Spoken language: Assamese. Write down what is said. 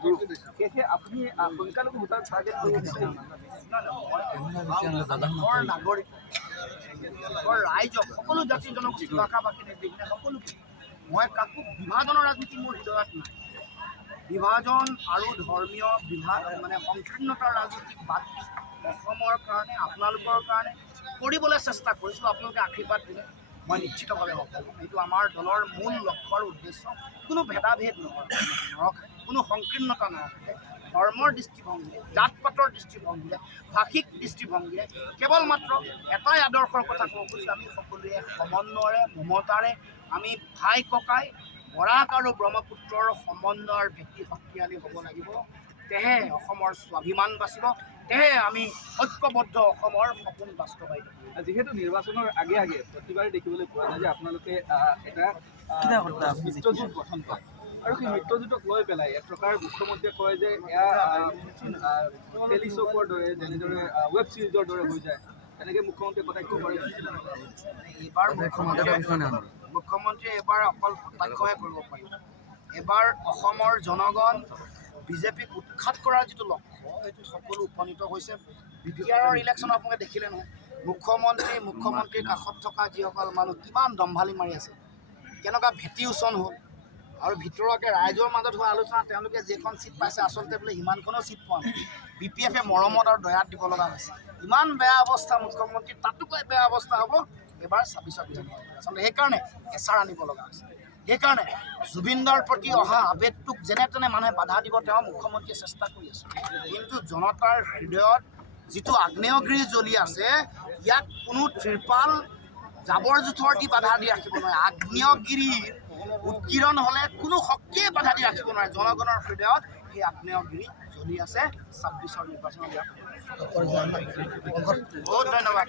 গ্ৰুপ সেয়েহে আপুনি সোনকালে ভোটাৰ টাৰ্গেট কৰিব বিচাৰিছে নাগৰিক ৰাইজক সকলো জাতি জনগোষ্ঠী ভাষা ভাষী নিৰ্বিশেষে সকলো মই কাকো বিভাজনৰ ৰাজনীতি মোৰ হৃদয়ত নাই বিভাজন আৰু ধৰ্মীয় সংকীৰ্ণতাৰ ৰাজনীতিক বাদ দি অসমৰ কাৰণে আপোনালোকৰ কাৰণে কৰিবলৈ চেষ্টা কৰিছোঁ আপোনালোকে আশীৰ্বাদ দিলে মই নিশ্চিতভাৱে সফল হ'ম এইটো আমাৰ দলৰ মূল লক্ষ্য আৰু উদ্দেশ্য কোনো ভেদাভেদ নৰখায় কোনো সংকীৰ্ণতা নৰখায় ধৰ্মৰ দৃষ্টিভংগীৰে জাত পাতৰ দৃষ্টিভংগীৰে ভাষিক দৃষ্টিভংগীৰে কেৱল মাত্ৰ এটাই আদৰ্শৰ কথা ক'ব খুজিছোঁ আমি সকলোৱে সমন্বয়েৰে মমতাৰে আমি ভাই ককাই বৰাক আৰু ব্ৰহ্মপুত্ৰৰ সমন্বয়ৰ ভেটি শক্তিশালী হ'ব লাগিব তেহে অসমৰ স্বাভিমান বাচিব তেহে আমি ঐক্যবদ্ধ অসমৰ সপোন বাস্তৱায়িত যিহেতু নিৰ্বাচনৰ আগে আগে প্ৰতিবাৰে দেখিবলৈ পোৱা যায় যে আপোনালোকে এটা মিত্ৰজোঁট গঠন কৰে আৰু সেই মিত্ৰজোঁটক লৈ পেলাই এক প্ৰকাৰ মুখ্যমন্ত্ৰীয়ে কয় যে এয়া টেলিশ্ব'কৰ দৰে যেনেদৰে ৱেব ছিৰিজৰ দৰে হৈ যায় তেনেকৈ মুখ্যমন্ত্ৰীয়ে কটাক্ষ কৰে এইবাৰ মুখ্যমন্ত্ৰীয়ে এইবাৰ অকল কটাক্ষহে কৰিব পাৰিব এইবাৰ অসমৰ জনগণ বিজেপিক উৎখাত কৰাৰ যিটো লক্ষ্য সেইটো সকলো উপনীত হৈছে বিটিআৰৰ ইলেকশ্যন আপোনালোকে দেখিলে নহয় মুখ্যমন্ত্ৰীৰ কাষত থকা যিসকল মানুহ কিমান দম্ভালি মাৰি আছে কেনেকুৱা ভেটি উচন হ'ল আৰু ভিতৰুৱাকৈ ৰাইজৰ মাজত হোৱা আলোচনা তেওঁলোকে যিখন চিট পাইছে আচলতে বোলে সিমানখনো চিট পোৱা নাই BPF মৰমত আৰু দয়াত দিব লগা হৈছে ইমান বেয়া অৱস্থা মুখ্যমন্ত্ৰী তাতোকৈ বেয়া অৱস্থা হ'ব এবাৰ 26ত আচলতে সেইকাৰণে এচাৰ আনিব লগা হৈছে সেইকাৰণে জুবিনদাৰ প্ৰতি অহা আৱেগটোক যেনে তেনে মানুহে বাধা দিব তেওঁ মুখ্যমন্ত্ৰীয়ে চেষ্টা কৰি আছে কিন্তু জনতাৰ হৃদয়ত যিটো আগ্নেয়গিৰি জ্বলি আছে ইয়াক কোনো ত্ৰিপাল জাবৰ জোঁথৰ দি বাধা দি ৰাখিব নোৱাৰে আগ্নেয়গিৰিৰ উৎকীৰণ হ'লে কোনো শক্তিয়ে বাধা দি ৰাখিব নোৱাৰে জনগণৰ হৃদয়ত সেই আগ্নেয়গিৰি জ্বলি আছে 26ৰ নিৰ্বাচনত বহুত ধন্যবাদ